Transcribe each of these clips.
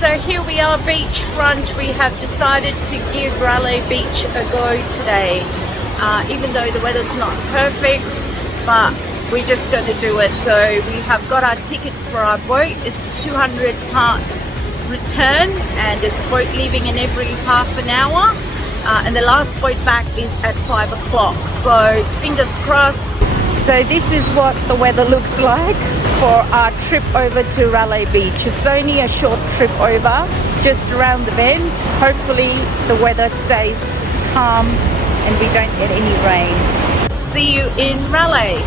So here we are beachfront. We have decided to give Railay Beach a go today. Even though the weather's not perfect, but we're just going to do it. So we have got our tickets for our boat. It's 200 baht return, and there's a boat leaving in every half an hour. And the last boat back is at 5 o'clock. So fingers crossed. So this is what the weather looks like for our trip over to Railay Beach. It's only a short trip over, just around the bend. Hopefully the weather stays calm and we don't get any rain. See you in Railay.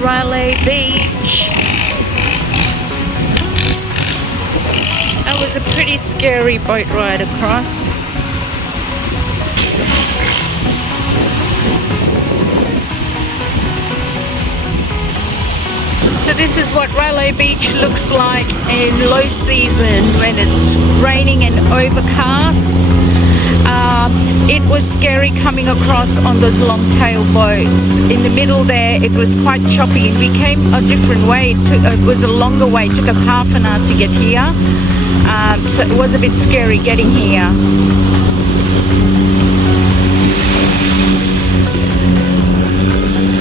Railay Beach. That was a pretty scary boat ride across. So this is what Railay Beach looks like in low season when it's raining and overcast. It was scary coming across on those long tail boats. In the middle there it was quite choppy, and we came a different way. It was a longer way. It took us half an hour to get here, so it was a bit scary getting here.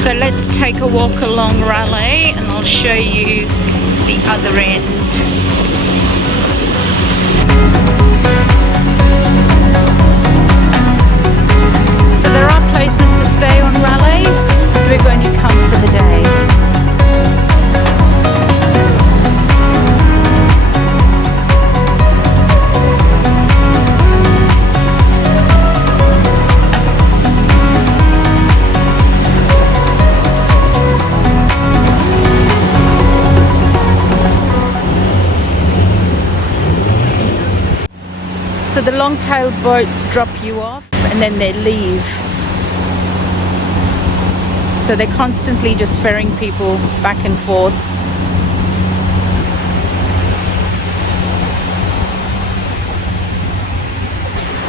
So let's take a walk along Railay and I'll show you the other end. Places to stay on Railay. We're going to come for the day. So the long-tailed boats drop you off and then they leave. So they're constantly just ferrying people back and forth.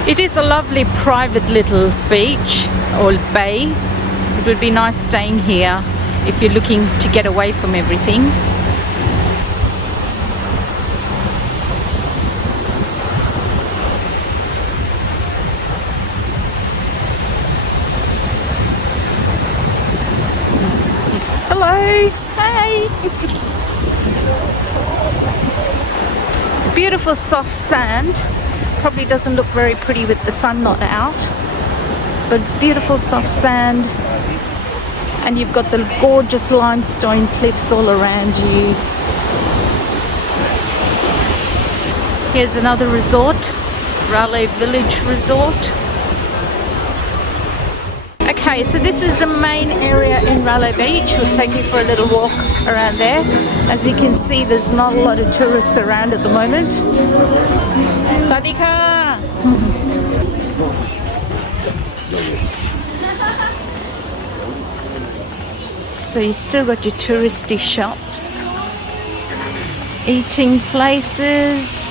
It is a lovely private little beach or bay. It would be nice staying here if you're looking to get away from everything. Hey! It's beautiful soft sand. Probably doesn't look very pretty with the sun not out, but it's beautiful soft sand, and you've got the gorgeous limestone cliffs all around you. Here's another resort, Railay Village Resort. Okay, so this is the main area in Railay Beach. We'll take you for a little walk around there. As you can see, there's not a lot of tourists around at the moment. Sadika! So you still got your touristy shops, eating places.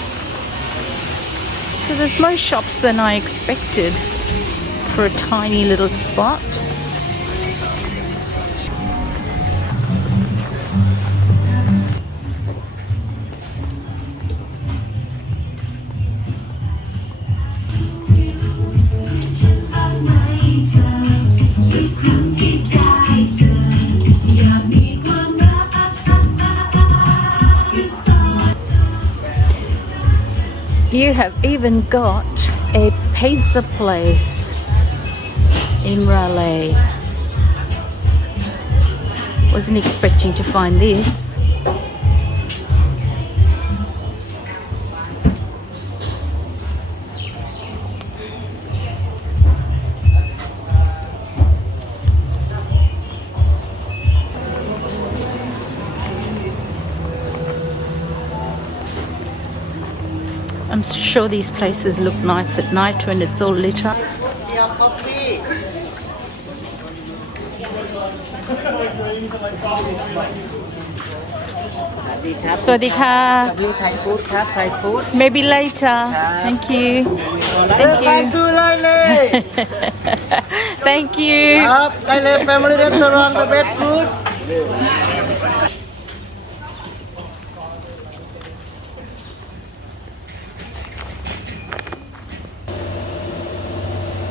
So there's more shops than I expected for a tiny little spot. You have even got a pizza place in Railay. Wasn't expecting to find this. I'm sure these places look nice at night when it's all lit up. Swadika. Thai food, Thai food. Maybe later. Thank you. Thank you. Thank you. Railay family restaurant, the best food.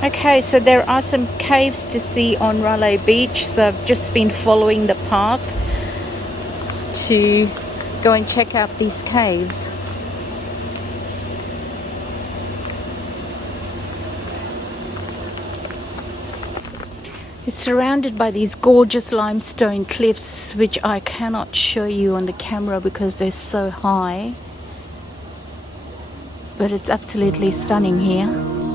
Okay, so there are some caves to see on Railay Beach, so I've just been following the path to go and check out these caves. It's surrounded by these gorgeous limestone cliffs, which I cannot show you on the camera because they're so high. But it's absolutely stunning here.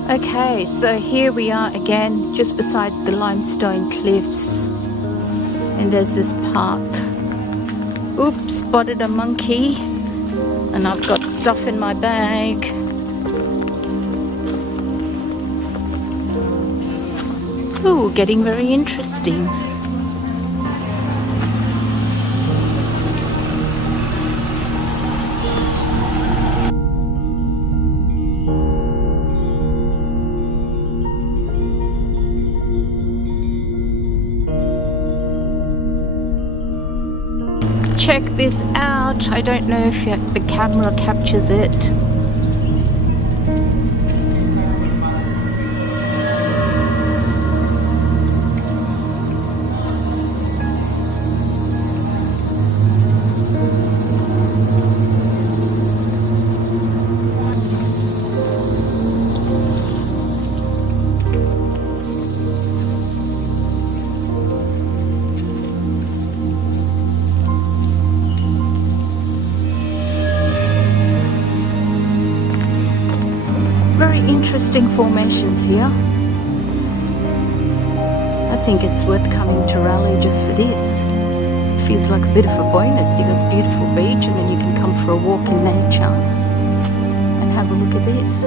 Okay, so here we are again, just beside the limestone cliffs. And there's this path. Oops, spotted a monkey. And I've got stuff in my bag. Ooh, getting very interesting. Check this out. I don't know if the camera captures it. Very interesting formations here. I think it's worth coming to Railay just for this. It feels like a bit of a bonus. You got the beautiful beach and then you can come for a walk in nature and have a look at this.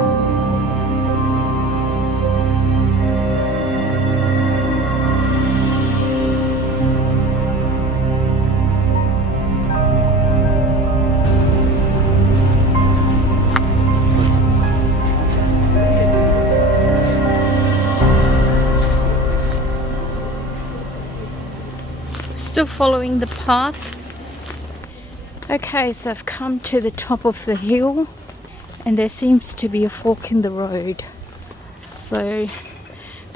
Still following the path. Okay, so I've come to the top of the hill and there seems to be a fork in the road. So,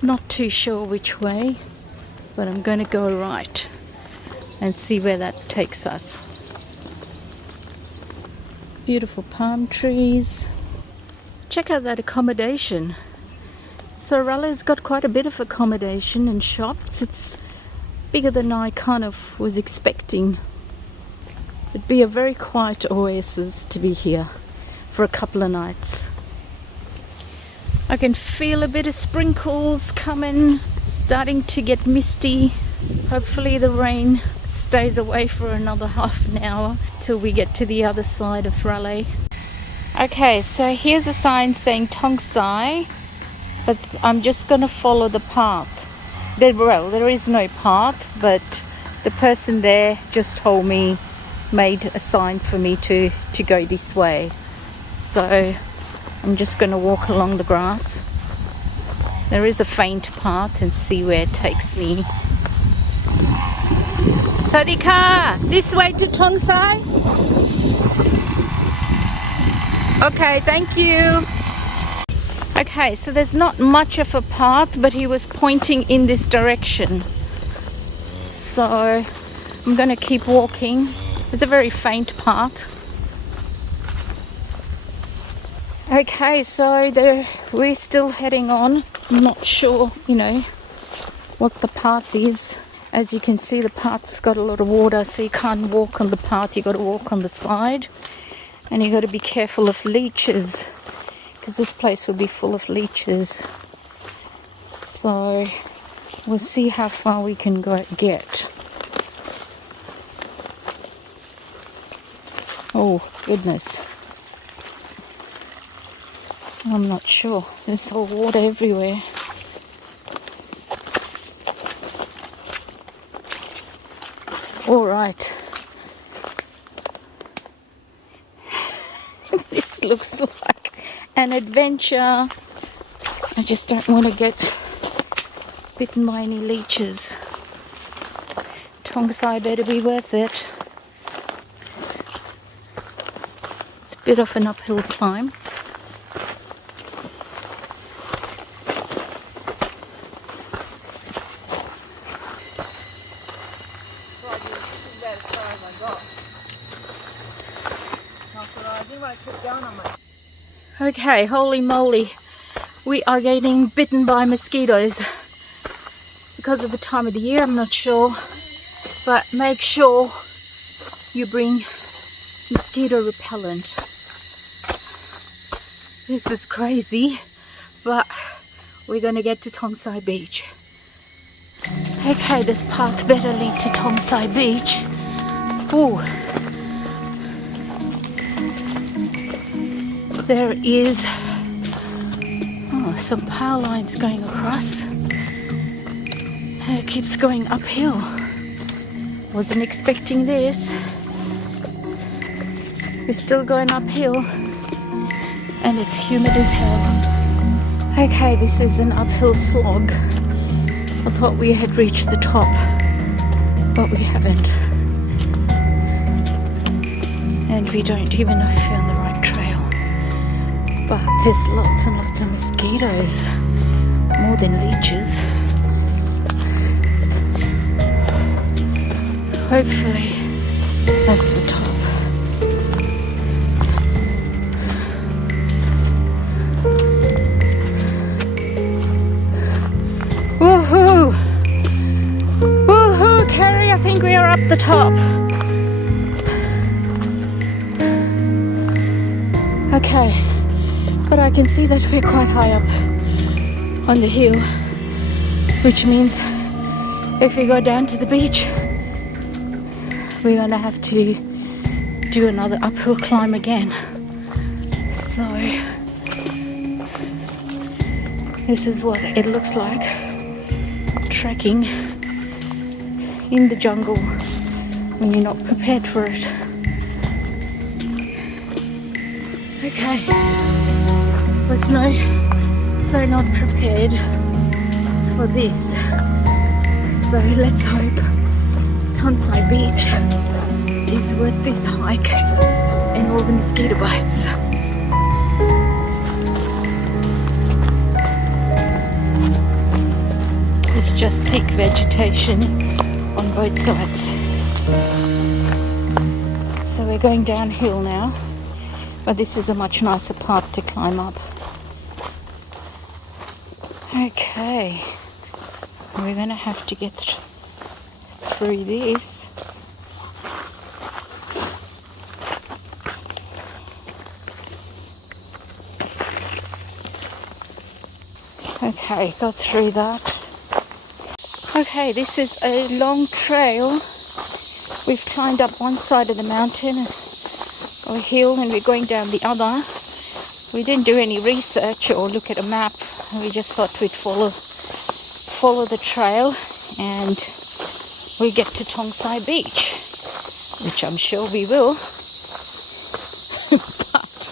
not too sure which way, but I'm going to go right and see where that takes us. Beautiful palm trees. Check out that accommodation. So Railay's got quite a bit of accommodation and shops. It's bigger than I kind of was expecting. It'd be a very quiet oasis to be here for a couple of nights. I can feel a bit of sprinkles coming, starting to get misty. Hopefully the rain stays away for another half an hour till we get to the other side of Railay. Okay, so here's a sign saying Tonsai, but I'm just going to follow the path. There is no path, but the person there just told me, made a sign for me to go this way. So I'm just going to walk along the grass. There is a faint path and see where it takes me. Swadika, this way to Tonsai? Okay, thank you. Okay, so there's not much of a path, but he was pointing in this direction. So I'm going to keep walking. It's a very faint path. Okay, so we're still heading on. I'm not sure, what the path is. As you can see, the path's got a lot of water, so you can't walk on the path. You got to walk on the side. And you got to be careful of leeches, because this place will be full of leeches. So we'll see how far we can get. Oh goodness. I'm not sure. There's all water everywhere. All right. This looks like an adventure. I just don't want to get bitten by any leeches. Tonsai better be worth it. It's a bit of an uphill climb. Okay, holy moly, we are getting bitten by mosquitoes because of the time of the year. I'm not sure, but make sure you bring mosquito repellent. This is crazy, but we're gonna get to Tonsai Beach. Okay, this path better lead to Tonsai Beach. Ooh. There is some power lines going across. And it keeps going uphill. Wasn't expecting this. We're still going uphill. And it's humid as hell. Okay, this is an uphill slog. I thought we had reached the top, but we haven't. And we don't even know if we're on the right trail. But there's lots and lots of mosquitoes, more than leeches. Hopefully that's the top. Woohoo! Woohoo, Carrie, I think we are up the top. Okay. But I can see that we're quite high up on the hill, which means if we go down to the beach, we're going to have to do another uphill climb again. So this is what it looks like, trekking in the jungle when you're not prepared for it. Okay. Was so not prepared for this. So let's hope Tonsai Beach is worth this hike and all the mosquito bites. It's just thick vegetation on both sides. So we're going downhill now, but this is a much nicer path to climb up. Okay, we're gonna have to get through this. Okay, got through that. Okay, this is a long trail. We've climbed up one side of the mountain or hill and we're going down the other. We didn't do any research or look at a map. We just thought we'd follow the trail and we get to Tonsai Beach, which I'm sure we will. But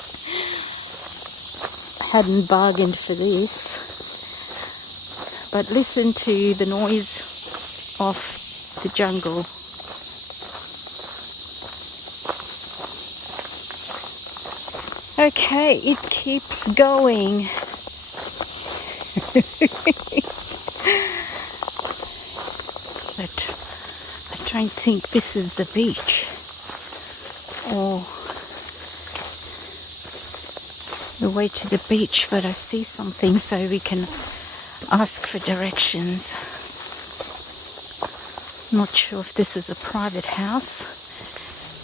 hadn't bargained for this. But listen to the noise of the jungle. Okay, it keeps going. But I don't think this is the beach or the way to the beach, but I see something so we can ask for directions. Not sure if this is a private house.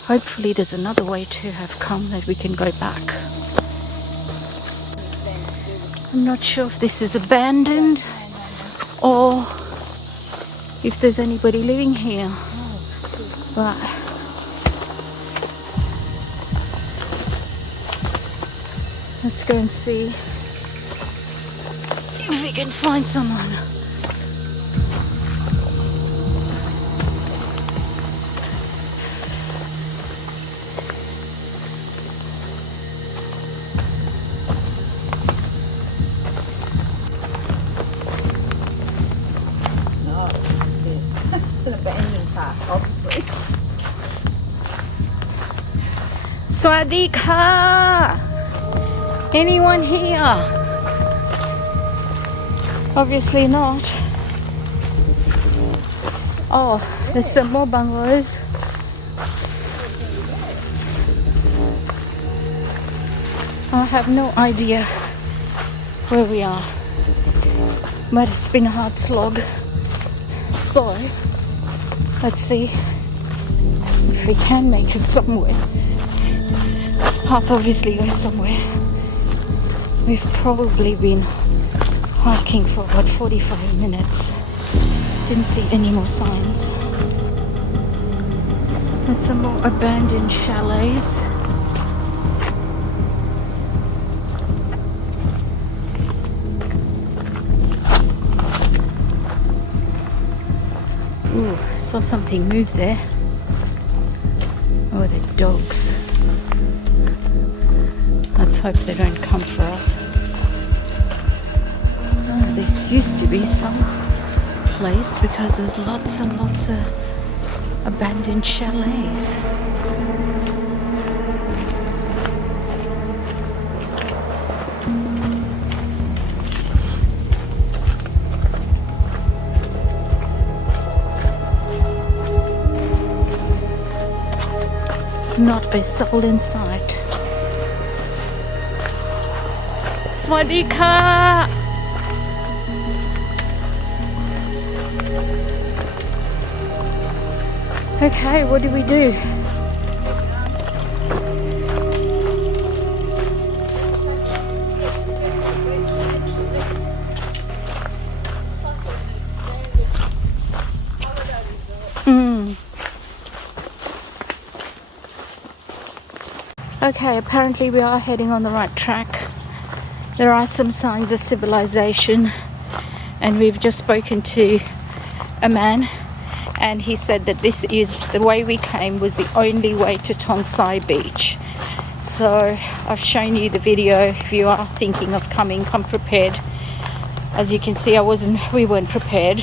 Hopefully there's another way to have come that we can go back. I'm not sure if this is abandoned or if there's anybody living here, but let's go and see. we can find someone. No, that's it. An abandoned car, obviously. Swadika! Anyone here? Obviously not. Oh, there's some more bungalows. I have no idea where we are, but it's been a hard slog. So, let's see if we can make it somewhere. This path obviously goes somewhere. We've probably been hiking for about 45 minutes. Didn't see any more signs. There's some more abandoned chalets. Ooh, I saw something move there. Oh, the dogs. Let's hope they don't come for us. Oh, this used to be some place because there's lots and lots of abandoned chalets. It's not a soul in sight. Swadika! Okay, what do we do? Okay, apparently we are heading on the right track. There are some signs of civilization, and we've just spoken to a man, and he said that this is the way we came was the only way to Tonsai Beach. So I've shown you the video. If you are thinking of coming, come prepared. As you can see, we weren't prepared,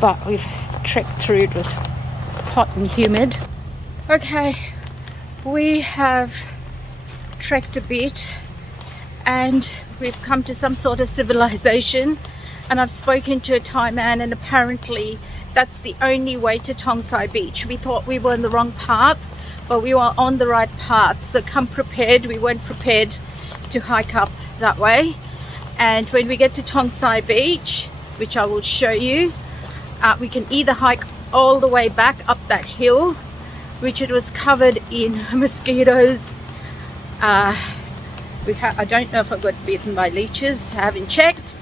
but we've trekked through. It was hot and humid. Okay, we have trekked a bit and we've come to some sort of civilization, and I've spoken to a Thai man, and apparently that's the only way to Tonsai Beach. We thought we were on the wrong path, but we were on the right path, so come prepared. We weren't prepared to hike up that way, and when we get to Tonsai Beach, which I will show you, we can either hike all the way back up that hill, which it was covered in mosquitoes. I don't know if I got bitten by leeches, I haven't checked.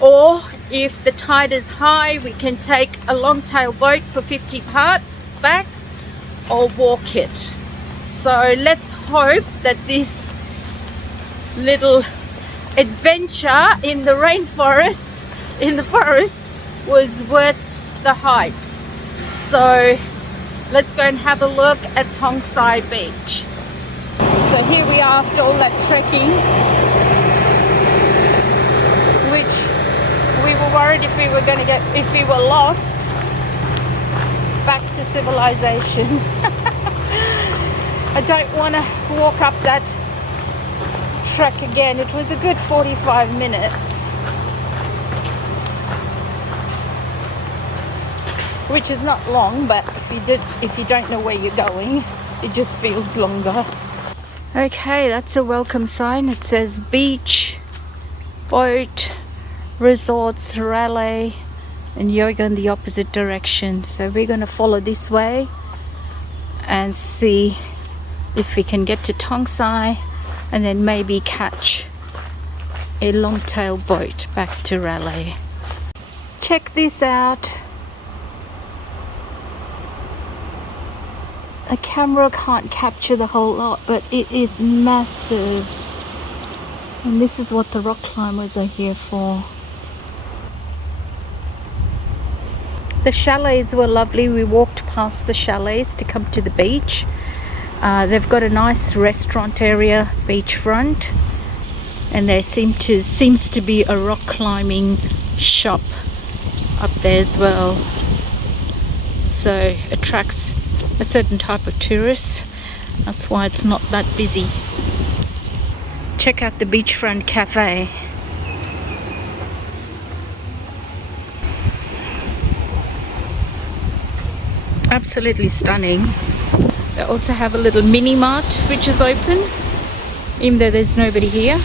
Or if the tide is high, we can take a long-tail boat for 50 baht back, or walk it. So let's hope that this little adventure in the rainforest, in the forest, was worth the hype. So let's go and have a look at Tonsai Beach. So here we are after all that trekking, which we were worried if we were lost back to civilization. I don't want to walk up that trek again. It was a good 45 minutes, which is not long, but if you don't know where you're going, it just feels longer. Okay, that's a welcome sign. It says beach, boat, resorts, Railay, and yoga in the opposite direction. So we're going to follow this way and see if we can get to Tonsai, and then maybe catch a long-tail boat back to Railay. Check this out. The camera can't capture the whole lot, but it is massive. And this is what the rock climbers are here for. The chalets were lovely. We walked past the chalets to come to the beach. They've got a nice restaurant area, beachfront, and there seems to be a rock climbing shop up there as well. So attracts a certain type of tourists. That's why it's not that busy. Check out the beachfront cafe. Absolutely stunning. They also have a little mini mart which is open, even though there's nobody here.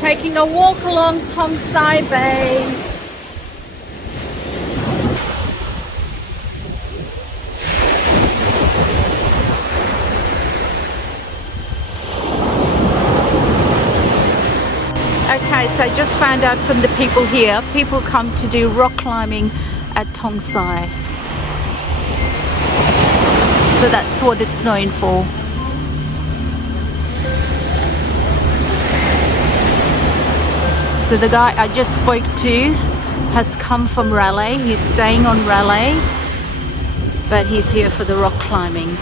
Taking a walk along Tonsai Bay. Okay, so I just found out from the people here, people come to do rock climbing at Tonsai. So that's what it's known for. So the guy I just spoke to has come from Railay. He's staying on Railay, but he's here for the rock climbing.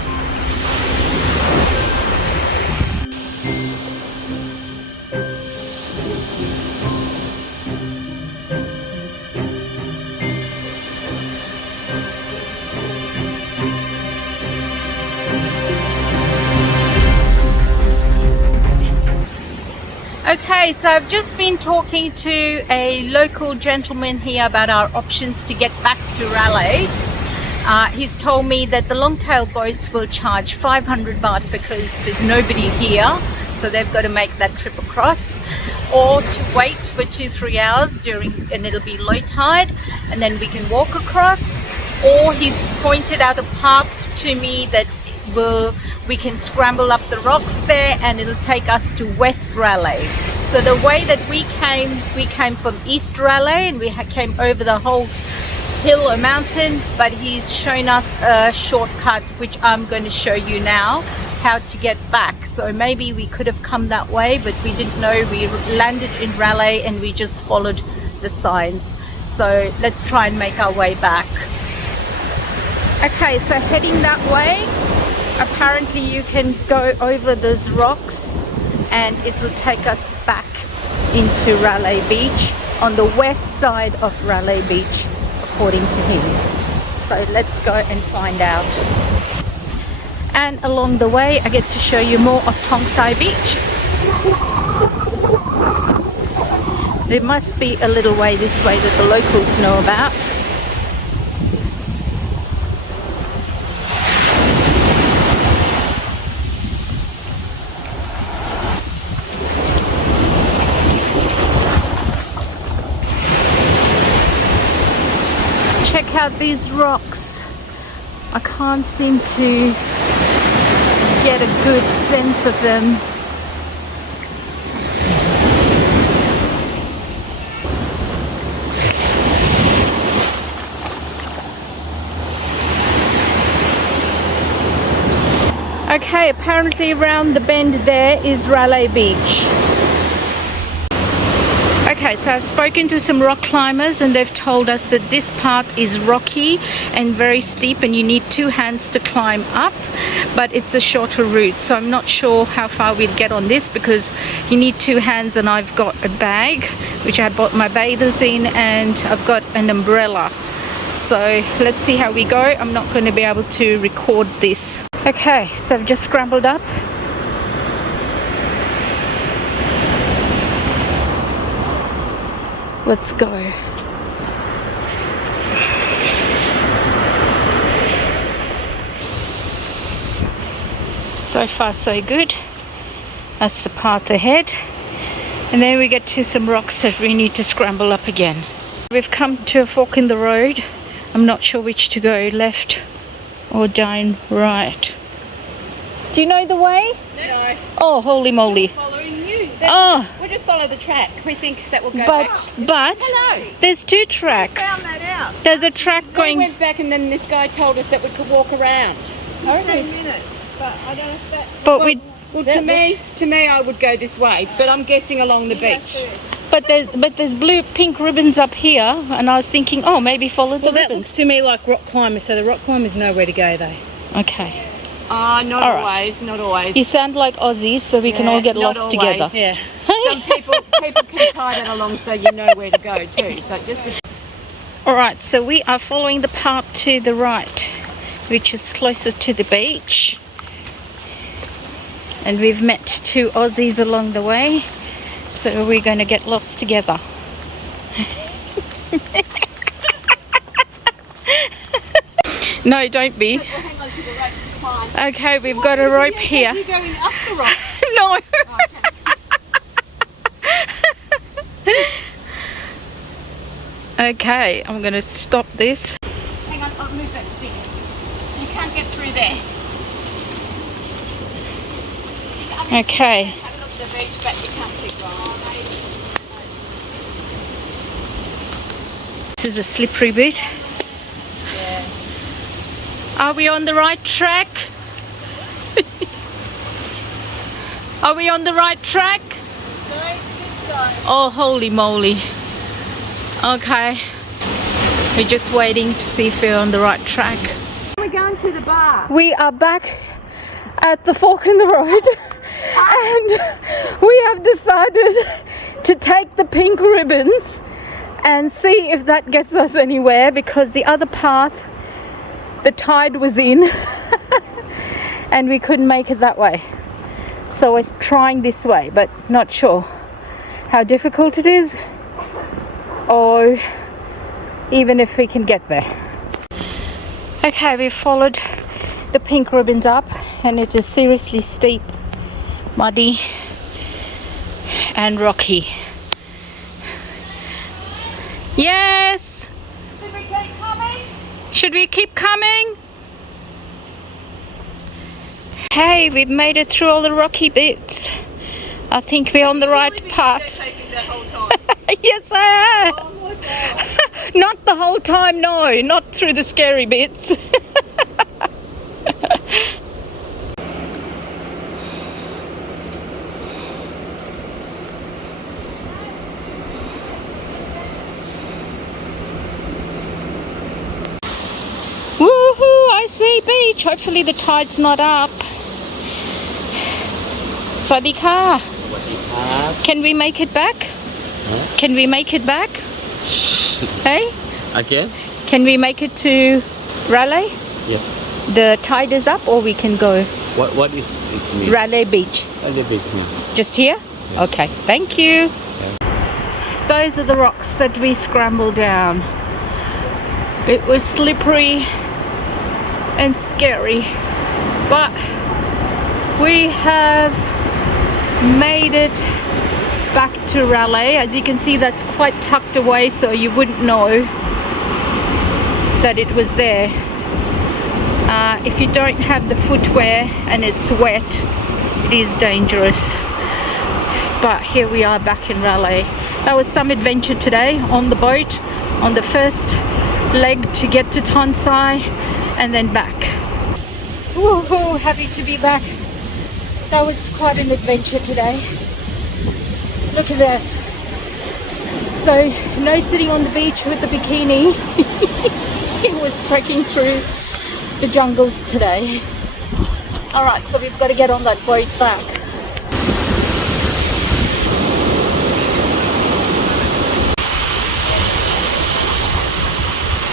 Okay, so I've just been talking to a local gentleman here about our options to get back to Railay. He's told me that the longtail boats will charge 500 baht because there's nobody here, so they've got to make that trip across, or to wait for 2-3 hours and it'll be low tide, and then we can walk across. Or he's pointed out a path to me that we can scramble up the rocks there and it'll take us to West Railay. So the way that we came from East Railay, and we came over the whole hill or mountain, but he's shown us a shortcut which I'm going to show you now how to get back. So maybe we could have come that way, but we didn't know. We landed in Railay and we just followed the signs. So let's try and make our way back. Okay, so heading that way, apparently you can go over those rocks and it will take us back into Railay Beach on the west side of Railay Beach, according to him. So let's go and find out. And along the way I get to show you more of Tonsai Beach. There must be a little way this way that the locals know about. Check out these rocks. I can't seem to get a good sense of them. Okay, apparently around the bend there is Railay Beach. Okay, so I've spoken to some rock climbers and they've told us that this path is rocky and very steep and you need 2 hands to climb up, but it's a shorter route. So I'm not sure how far we'd get on this because you need 2 hands, and I've got a bag which I bought my bathers in, and I've got an umbrella. So let's see how we go. I'm not going to be able to record this. Okay, so I've just scrambled up. Let's go. So far so good. That's the path ahead. And then we get to some rocks that we need to scramble up again. We've come to a fork in the road. I'm not sure which to go, left or down right. Do you know the way? No. Oh, holy moly. Following you. Oh. We'll just follow the track. We think that will go But back. Hello. there's two tracks. Found that out. There's a track We going. went back and then this guy told us that we could walk around. 10 minutes, but I don't know if that... But we Well, to me, I would go this way, but I'm guessing along the beach. but there's blue pink ribbons up here, and I was thinking, oh, maybe follow the Well, that ribbons. looks to me like rock climbers, so the rock climbers know where to go, though. Okay. Not All right. always, not always. You sound like Aussies, so we can all get not lost always, together. Yeah. Some people can tie that along so you know where to go too. So just All right, so we are following the path to the right, which is closer to the beach. And we've met two Aussies along the way, so we're going to get lost together. No, don't be. hang on to the rope and climb. Okay, we've got a rope here. You're going up the rope. No. Okay, I'm going to stop this. Hang on, I'll move that stick. You can't get through there. Okay. Have a look at the beach, but you can't keep going. This is a slippery bit. Are we on the right track? Are we on the right track? Oh, holy moly. Okay. We're just waiting to see if we're on the right track. We're going to the bar. We are back at the fork in the road and we have decided to take the pink ribbons and see if that gets us anywhere, because the other path, the tide was in and we couldn't make it that way. So we're trying this way, but not sure how difficult it is or even if we can get there. Okay, we followed the pink ribbons up and it is seriously steep, muddy and rocky. Yes! Should we keep coming? Should we keep coming? Hey, we've made it through all the rocky bits. I think we're on the right path. Taking that whole time. Yes, I have. Oh my God. Not the whole time, no. Not through the scary bits. Woohoo! I see beach. Hopefully the tide's not up. Swadika. Can we make it back? Huh? Can we make it back? Hey? Again? Can we make it to Railay? Yes. The tide is up, or we can go What is mean? Railay Beach? Railay Beach mean? Just here? Yes. Okay, thank you. Those are the rocks that we scrambled down. It was slippery and scary, but we have made it back to Railay. As you can see, that's quite tucked away, so you wouldn't know that it was there. If you don't have the footwear and it's wet, it is dangerous. But here we are back in Railay. That was some adventure today on the boat, on the first leg to get to Tonsai and then back. Woohoo, happy to be back. That was quite an adventure today. Look at that. So no sitting on the beach with the bikini. It was trekking through the jungles today. Alright, so we've got to get on that boat back.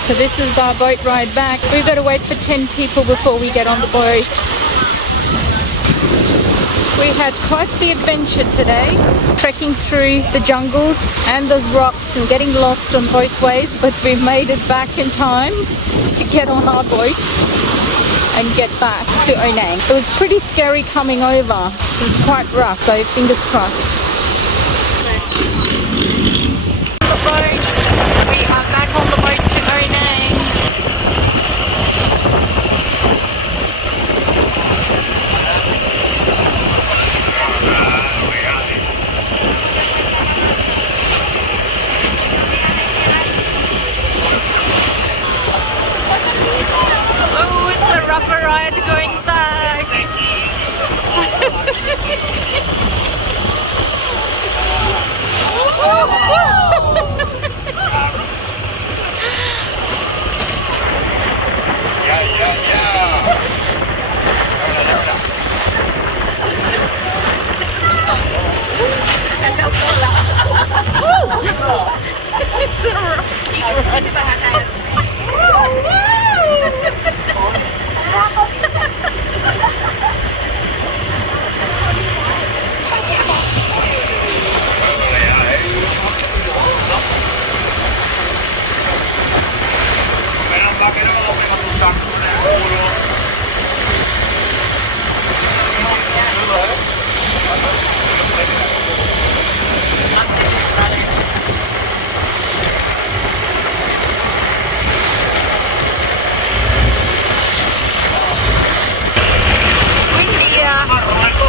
So this is our boat ride back. We've got to wait for 10 people before we get on the boat. We had quite the adventure today, trekking through the jungles and those rocks and getting lost on both ways, but we made it back in time to get on our boat and get back to Onang. It was pretty scary coming over. It was quite rough, so fingers crossed. The boat. We are back on the boat to Onang. Oh, it's a rougher ride going back. It's a rocky ride.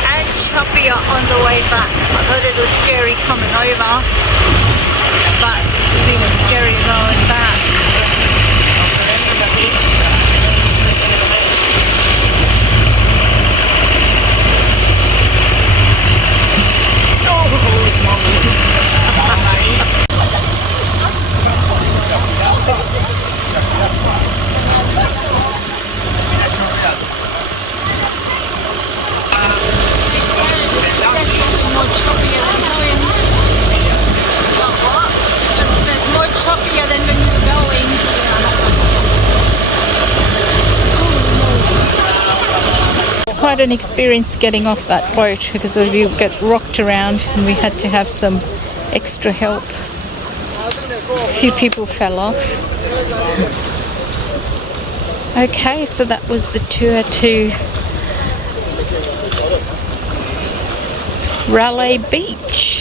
And choppier on the way back. I thought it was scary coming over, but it's even scary going back. More choppier than going. There's more choppier than when you're going. It's quite an experience getting off that boat because we get rocked around and we had to have some extra help. A few people fell off. Okay, so that was the tour to Railay Beach.